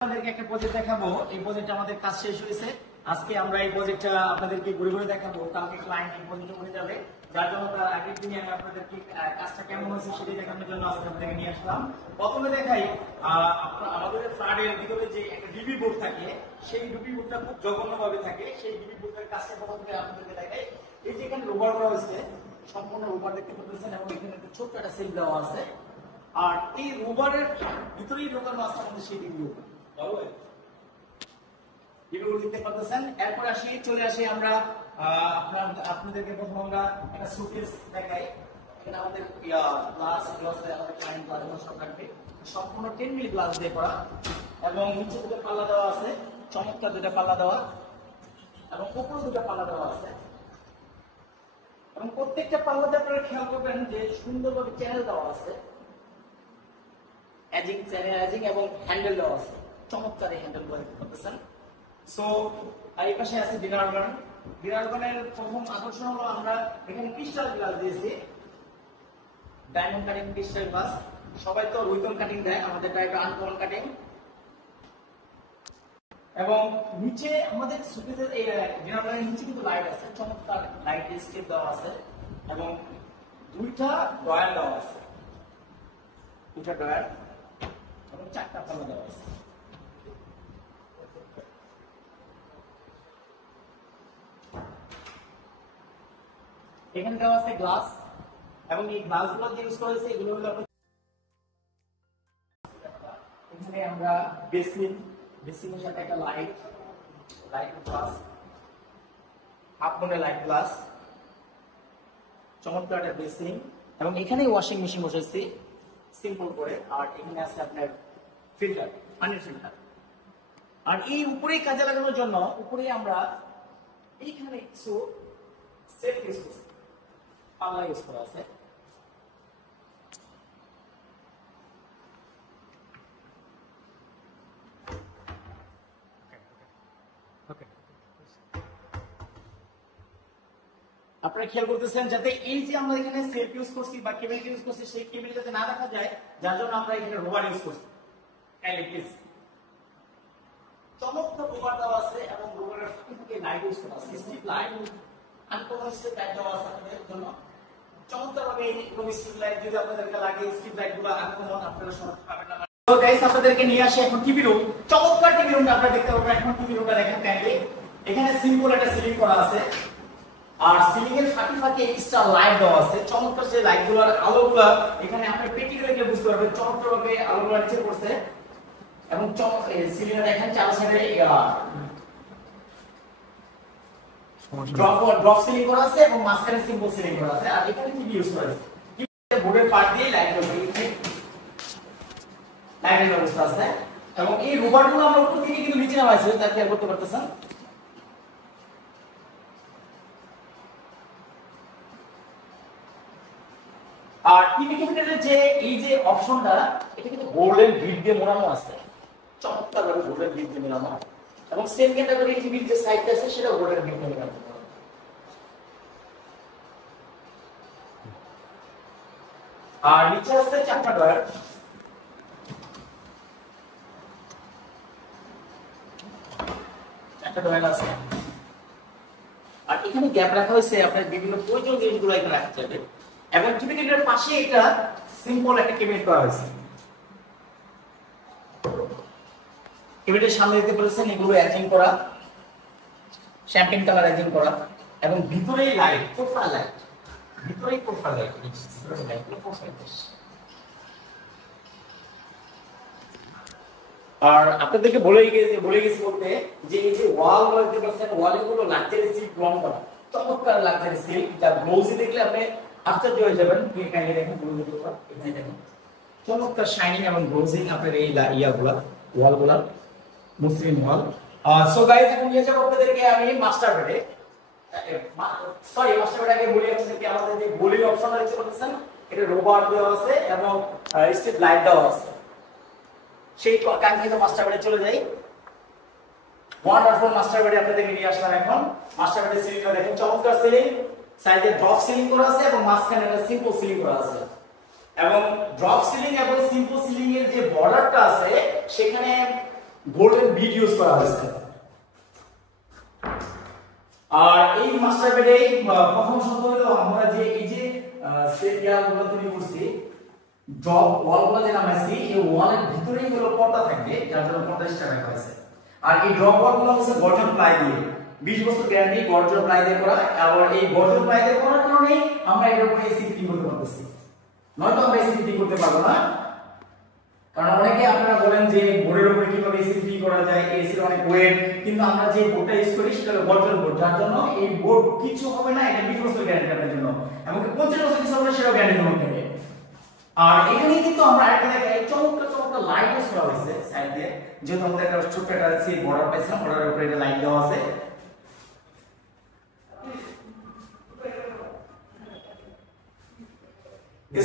আপনাদেরকে একটা প্রজেক্ট দেখাবো। এই প্রজেক্টটা আমাদের কাজ শেষ হয়েছে। আজকে আমরা এই প্রজেক্টটা আপনাদেরকে ঘুরে ঘুরে দেখাবো। কালকে ক্লায়েন্ট এই প্রজেক্ট হয়ে যাবে, যার জন্য তার আগের দিনে আমি আপনাদেরকে কাজটা কেমন হয়েছে সেটাই দেখানোর জন্য আজকে আপনাদেরকে নিয়ে আসলাম। প্রথমে দেখাই আমাদের ফ্ল্যাটের ভিতরে যে একটা ডিবি বোর্ড থাকে, সেই ডিবি বোর্ডটা খুব জঘন্যভাবে থাকে। সেই ডিবি বোর্ডের কাজটা প্রথমে আপনাদেরকে দেখাই। এই যে এখানে রোবার করা হয়েছে, সম্পূর্ণ রোবার দেখতে পাচ্ছেন, এবং এখানে একটা ছোট্ট একটা সেল দেওয়া আছে। আর এই রোবারের ভিতরেই ঢোকানো আছে আমাদের সেই ডিবি বোর্ড। দেখতে পাচ্ছেন। এরপর চলে আসি আমরা আপনাদেরকে প্রথম আমরা একটা শোকেস দেখাই। এখানে আমাদের গ্লাস আমাদের ক্লায়েন্ট গ্লাস সব থাকবে, সম্পূর্ণ 10 মিলি গ্লাস দিয়ে করা, এবং নিচে দুটো পাল্লা দেওয়া আছে, চমৎকার দুটো পাল্লা দেওয়া, এবং উপরে দুটো পাল্লা দেওয়া আছে। এবং প্রত্যেকটা পাল্লাতে আপনারা খেয়াল করবেন যে সুন্দরভাবে চ্যানেল দেওয়া আছে, এজিং চ্যানেল এজিং, এবং হ্যান্ডেল দেওয়া আছে। চমৎকার এই হ্যান্ডেলগুলো দেখতে পাচ্ছেন। সো এই পাশে আছে ডিনার অর্গান। ডিনার অর্গানের প্রথম আকর্ষণ হলো আমরা এখানে ক্রিস্টাল গ্লাস দিয়েছি, ডায়মন্ড কাটিং ক্রিস্টাল গ্লাস। সবাই তো রুইতন কাটিং দেয়, আমাদের এটা আনকমন কাটিং। এবং নিচে আমাদের সুকেসের এই ডিনার অর্গানের নিচে কিন্তু লাইট আছে, চমৎকার লাইট স্টেপ দেওয়া আছে, এবং দুইটা ডয়ার দেওয়া আছে, দুইটা ডয়ার, এবং চারটা পাল্লা দেওয়া আছে। এখানে দেওয়া আছে গ্লাস, এবং এই গ্লাসগুলো যে ইউজ করেছে এগুলো হলো এখানে আমরা বেসিনের সাথে একটা লাইট গ্লাস, আপনে লাইট গ্লাস, চমৎকার একটা বেসিন, এবং এখানে ওয়াশিং মেশিন বসেছি সিম্পল করে। আর এখানে আছে আপনার ফিল্টার, পানির ফিল্টার। আর এই উপরেই কাজে লাগানোর জন্য উপরে আমরা এইখানে কিছু সেট ইউজ করছি, পাল্লা ইউজ করা আছে। আপনারা খেয়াল করতেছেন যাতে এই যে আমরা এখানে সেট ইউজ করছি বা কেবল ইউজ করছি, সেই কেবল যাতে না দেখা যায়, যার জন্য আমরা এখানে রোবার ইউজ করছি। চমৎকার রোবার দেওয়া আছে, এবং রোবারের ফাঁকে লাইট ইউজ করা আছে, strip light, uncommon strip light দেওয়া আছে আপনাদের জন্য। চমৎকারভাবে এই স্ট্রিপ লাইট যদি আপনাদেরকে লাগে, স্ট্রিপ লাইটগুলো আনকমন, আপনারা সবাই পাবেন না। তো গাইস, আপনাদেরকে নিয়ে আসি এখন টিভি রুম। চমৎকার টিভি রুমটা আপনারা দেখতে পাবেন। এখন টিভি রুমটা দেখেন কাইন্ডলি। এখানে সিম্পল একটা সিলিং করা আছে, আর সিলিং এর ফাঁকে এক্সট্রা লাইট দেওয়া আছে। চমৎকার সেই লাইটগুলোর আলোগুলো এখানে আপনি প্র্যাকটিক্যালি গিয়ে বুঝতে পারবেন, চমৎকারভাবে আলোগুলো নিচে পড়ছে। এবং সিলিং এ দেখেন চার সাইডে ড্রপ সিলিং করা আছে, এবং মাঝখানে সিম্পল সিলিং করা আছে। আর এখানে টিভি ইউজ করা আছে, বোর্ডের পার্ট দিয়ে লাইটের ব্যবস্থা আছে। এবং এই রোবারগুলো আমরা উপর থেকে কিন্তু নিচে নামাইছি, তা খেয়াল করতে পারতেছেন। আর টিভি ক্যাবিনেটের যে এই যে অপশনটা, এটা কিন্তু গোল্ডেন গ্রিড দিয়ে মোড়ানো আছে, চমৎকার ভাবে গোল্ডেন গ্রিড দিয়ে মোড়ানো। এবং সেম ক্যাটাগরি টিভির যে সাইডটা আছে সেটা গোল্ডেন গ্রিড দিয়ে মোড়ানো। আর নিচে আছে চারটা ডয়ার, আছে। আর এখানে গ্যাপ রাখা হয়েছে আপনার বিভিন্ন প্রয়োজনীয় জিনিসগুলো এখানে রাখা যাবে। এবং ক্যাবিনেটের পাশে একটা সিম্পল একটা ক্যাবিনেট করা হয়েছে। ক্যাবিনেটের সামনে দেখতে পাচ্ছেন এগুলো এজিং করা, শ্যাম্পেন কালার এজিং করা, এবং ভিতরেই লাইট, প্রোফাইল লাইট, ভিতরেই প্রোফাইল লাইট। আর আপনাদেরকে বলে গেছি বলতে যে এই যে ওয়ালগুলো দেখতে পাচ্ছেন, ওয়ালগুলো লাক্সারি সিল্ক রং করা, চমৎকার লাক্সারি সিল্ক, যা গ্লোজি দেখলে আপনি আশ্চর্য হয়ে যাবেন। এখানে দেখেন গ্লোজিগুলো, এখানে দেখেন চমৎকার শাইনিং এবং গ্লোজিং আপনাদের এই ইয়াগুলা, ওয়ালগুলা, মুসলিম ওয়াল। সো গাইস, এখন নিয়ে যাব আপনাদেরকে আমি মাস্টার বেডে। মাস্টার বেড আগে বলি আপনাদেরকে, আমাদের যে বোলিং অপশনটা দেখতে পাচ্ছেন, এটা রোবার দেওয়া আছে এবং স্ট্রিপ লাইট দেওয়া আছে। সেই কাঙ্ক্ষিত মাস্টার বেডে চলে যাই। ওয়ান্ডারফুল মাস্টার বেডে আপনাদেরকে নিয়ে আসলাম। এখন মাস্টার বেডের সিলিংটা দেখেন, চমৎকার সিলিং, সাইডে ড্রপ সিলিং করা আছে, এবং মাঝখানে একটা সিম্পল সিলিং করা আছে। এবং ড্রপ সিলিং এবং সিম্পল সিলিং এর যে বর্ডারটা আছে সেখানে গোল্ডেন বিড ইউজ করা হয়েছে। আর এই মাস্টার বেডে প্রথম শর্ত হলো আমরা যে এই যে সেট ইয়ারগুলো তৈরি করছি, ড্রপ ওয়ালগুলো যে নামাইছি, এই ওয়ালের ভিতরেই হলো পর্দা থাকবে, যার জন্য পর্দা স্টার রাখা হয়েছে। আর এই ড্রপ ওয়ালগুলো হচ্ছে গর্জন প্লাই দিয়ে, 20 বছর গ্যারান্টি গর্জন প্লাই দিয়ে করা। আর এই গর্জন প্লাই দিয়ে করার কারণে আমরা এর উপরে এসি ফিটিং করতে পারতেছি, নয়তো আমরা এসি ফিটিং করতে পারবো না। কারণ অনেকে আপনারা বলেন যে বোর্ডের উপরে কিভাবে এসি ফিটিং করা যায়, এসির অনেক ওয়েট, কিন্তু আমরা যে বোর্ডটা ইউজ করি সেটা হলো গর্জন বোর্ড, যার জন্য এই বোর্ড কিছু হবে না, এটা 20 বছর গ্যারান্টি আপনার জন্য, এমনকি 50 বছর কিছু হবে সেটাও গ্যারান্টি দেওয়া হবে। আর এখানে কিন্তু আমরা একটা জায়গায় চমৎকার চমৎকার লাইট ইউজ করা হয়েছে সাইড দিয়ে, যেহেতু আমাদের একটা ছোট্ট একটা বর্ডার পাইছিলাম, বর্ডারের উপরে এটা লাইট দেওয়া আছে।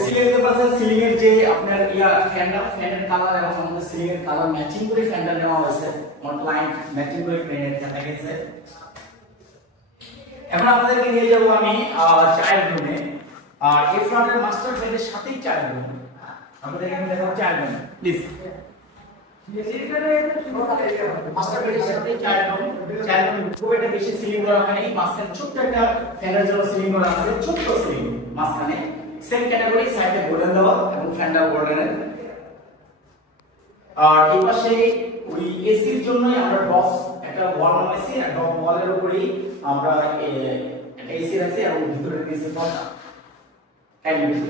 সিলিং এর পাশে সিলিং এর যে আপনার ফ্যানের কালার এবং আমাদের সিলিং এর কালার ম্যাচিং করে ফ্যানটা নেওয়া হয়েছে, ক্লায়েন্ট ম্যাচিং করে প্রিন্ট দেখা গেছে। এখন আপনাদেরকে নিয়ে যাব আমি চাইল্ড রুমে। আর এই ফ্রন্টের মাস্টার বেডের সাথেই চাইল্ড রুম, আমাদের এখানে দেখাবো চাইল্ড রুম প্লিজ। মাস্টার বেডের সাথেই চাইল্ড রুম, চাইল্ড রুম খুব একটা বেশি সিলিং করা হয়নি, মাঝখানে ছোট্ট একটা ফ্যানের জন্য সিলিং করা আছে, ছোট্ট সিলিং মাঝখানে, সেম ক্যাটাগরি, সাইডে গোল্ডেন দেওয়া এবং ফ্যানটা গোল্ডেনের। আর এই পাশে ওই এসির জন্যই আমরা ডপ একটা ওয়াল বানাইছি, আর ডপ ওয়ালের উপরেই আমরা একটা এসি রাখছি এবং ভিতরে দিয়েছি পর্দা,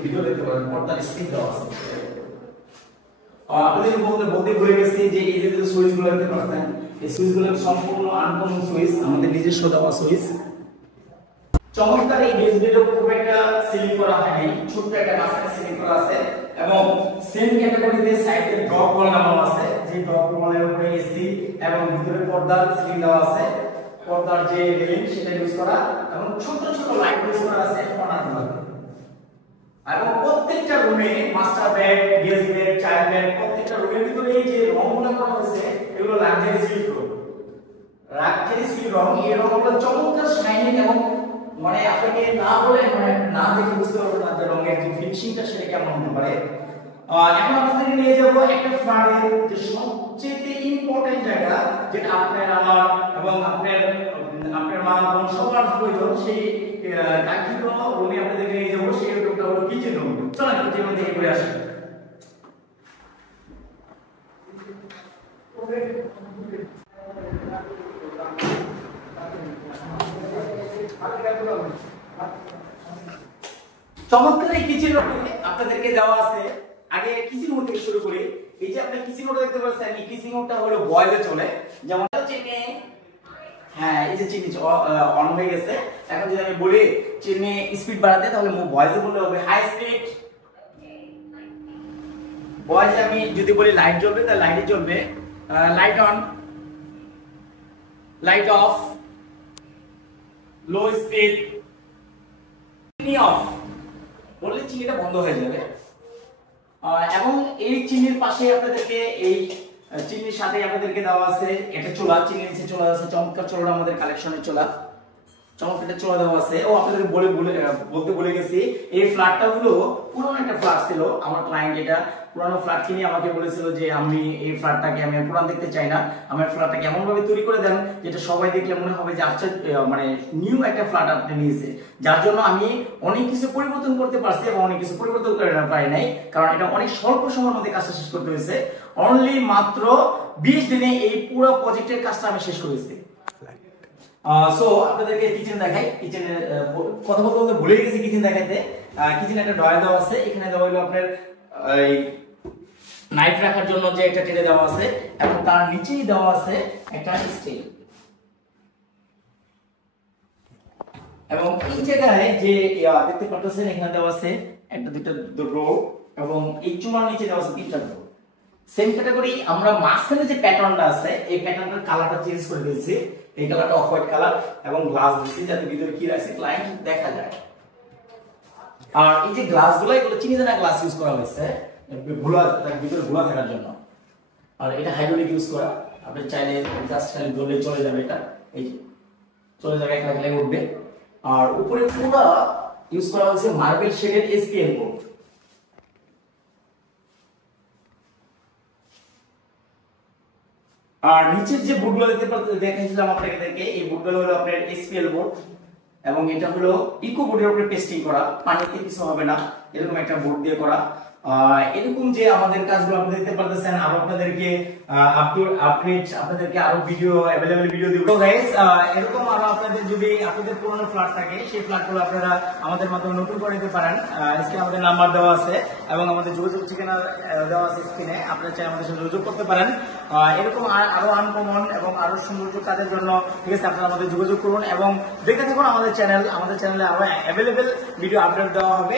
ভিতরে দেখতে পারেন পর্দার স্ক্রিন দেওয়া আছে। আপনাদের বলতে ভুলে গেছি যে এই যে সুইচগুলো দেখতে পাচ্ছেন, এই সুইচগুলো সম্পূর্ণ আনকমন সুইচ, আমাদের নিজস্ব দেওয়া সুইচ। চমৎকার এই বেস বেডও খুব একটা সিলিং করা হয়নি, ছোট্ট একটা মাঝখানে সিলিং করা আছে এবং সেম ক্যাটাগরিতে সাইডে ড্রপ ওয়াল নামানো আছে, যে ড্রপ ওয়ালের উপরে এসি এবং ভিতরে পর্দার সিলিং দেওয়া আছে, পর্দার যে রেলিং সেটা ইউজ করা এবং ছোট ছোট লাইট ইউজ করা আছে কর্নারগুলোতে। এবং প্রত্যেকটা রুমে master bed, guest bed, child bed, প্রত্যেকটা রুমের ভিতরে এই যে রংগুলো করা হয়েছে এগুলো লাক্সারি সিল্ক রং, লাক্সারি সিল্ক রং। এই রংগুলো চমৎকার শাইনিং এবং মানে আপনাকে না বলে মানে না দেখে বুঝতে পারবেন না যে রঙের যে ফিনিশিংটা সেটা কেমন হতে পারে। এখন আপনাদেরকে নিয়ে যাব একটা ফ্ল্যাটের যে সবচেয়ে ইম্পর্টেন্ট জায়গা, যেটা আপনার আমার এবং আপনার মা বোন সবার প্রয়োজন, সেই কাঙ্ক্ষিত রুমে আপনাদেরকে নিয়ে যাবো, সেই রুমটা হলো কিচেন রুম। চলেন কিচেন রুম থেকে ঘুরে আসি। চমৎকার এই কিচেন রুমে আপনাদেরকে দেওয়া আছে। আগে কিচেন রুম থেকে শুরু করি। এই যে আপনি কিচেন রুমটা দেখতে পাচ্ছেন, এই কিচেন রুমটা হলো বয়েজে চলে, যেমন চিনি, হ্যাঁ এই যে চিনি অন হয়ে গেছে। এখন যদি আমি বলি চিনি স্পিড বাড়াতে, তাহলে বয়েজে বললে হবে হাই স্পিড। বয়েজে আমি যদি বলি লাইট জ্বলবে, তাহলে লাইটে জ্বলবে light on, light off, low speed, চিনি অফ বললে চিনিটা বন্ধ হয়ে যাবে। এবং এই চিনির পাশে আপনাদেরকে এই চিনির সাথে আপনাদেরকে দেওয়া আছে একটা চুলা, চিনির নিচে চুলা আছে, চমৎকার চুলাটা আমাদের কালেকশনের চুলা, চমৎকার চুলা দেওয়া আছে। ও আপনাদের বলতে ভুলে গেছি, এই ফ্ল্যাটটা হলো পুরনো একটা ফ্ল্যাট ছিল। আমার ক্লায়েন্ট এটা পুরনো ফ্ল্যাট কিনে আমাকে বলেছিল যে আমি এই ফ্ল্যাটটাকে আমি পুরান দেখতে চাই না, আমার ফ্ল্যাটটাকে এমন ভাবে তৈরি করে দেন যেটা সবাই দেখলে মনে হবে যে আচ্ছা মানে নিউ একটা ফ্ল্যাট আপনি নিয়েছে। যার জন্য আমি অনেক কিছু পরিবর্তন করতে পারছি এবং অনেক কিছু পরিবর্তন করে পারি নাই, কারণ এটা অনেক স্বল্প সময়ের মধ্যে কাজটা শেষ করতে হয়েছে। অনলি মাত্র 20 দিনে এই পুরো প্রজেক্টের কাজটা আমি শেষ করেছি। সো আপনাদেরকে কিচেন দেখাই। কিচেনের কথা বলতে ভুলে গেছি কিচেন দেখাইতে। কিচেনে একটা ড্রয়ার দেওয়া আছে, এখানে দেওয়া হলো আপনার এই নাইফ রাখার জন্য যে একটা ট্রে দেওয়া আছে এবং তার নিচেই দেওয়া আছে একটা স্টিল। এবং এই জায়গায় যে দেখতে পাচ্ছেন এখানে দেওয়া আছে একটা দুটো ড্র এবং এই চুলার নিচে দেওয়া আছে 3টা ড্র। সেম ক্যাটাগরি আমরা মাঝখানে যে প্যাটার্নটা আছে এই প্যাটার্নটার কালারটা চেঞ্জ করে দিয়েছি। এই কালারটা অফ হোয়াইট কালার এবং গ্লাস দিয়েছি যাতে ভিতরে কি আছে ক্লায়েন্ট দেখা যায়। আর এই যে গ্লাসগুলো এগুলো চিনিদানা গ্লাস ইউজ করা হয়েছে ভিতরে ঘোলা থাকার জন্য। আর এটা হাইড্রোলিক ইউজ করা, আপনি চাইলে জাস্ট খালি দৌড়ে চলে যাবে, এটা এই যে চলে যাবে, এক লাগলে উঠবে। আর উপরে পুরো ইউজ করা হয়েছে মার্বেল শেডেড এসপিএল বোর্ড। আর নিচের যে বোর্ডগুলো দেখাইছিলাম আপনাদেরকে, এই বোর্ডগুলো হলো আপনার এসপিএল বোর্ড, এবং এটা হলো ইকো বোর্ডের উপরে পেস্টিং করা, পানিতে কিছু হবে না এরকম একটা বোর্ড দিয়ে করা। এরকম যে আমাদের কাজগুলো আপনি দেখতে পারতেছেন, আরো আপনাদেরকে আপডেট, আপনাদেরকে আরো ভিডিও अवेलेबल ভিডিও দিব। তো গাইস, এরকম আরো আপনাদের যদি আপনাদের পুরনো ফ্ল্যাট থাকে, সেই ফ্ল্যাটগুলো আপনারা আমাদের মাধ্যমে নতুন করে নিতে পারেন। স্ক্রিনে আমাদের নাম্বার দেওয়া আছে এবং আমাদের যোগাযোগ ঠিকানা দেওয়া আছে স্ক্রিনে, আপনারা চাইলে আমাদের সাথে যোগাযোগ করতে পারেন। এরকম আরো আনকমন এবং আরো সৌন্দর্য কাজের জন্য, ঠিক আছে, আপনারা আমাদের যোগাযোগ করুন এবং দেখতে থাকুন আমাদের চ্যানেলে আরো अवेलेबल ভিডিও আপডেট দেওয়া হবে।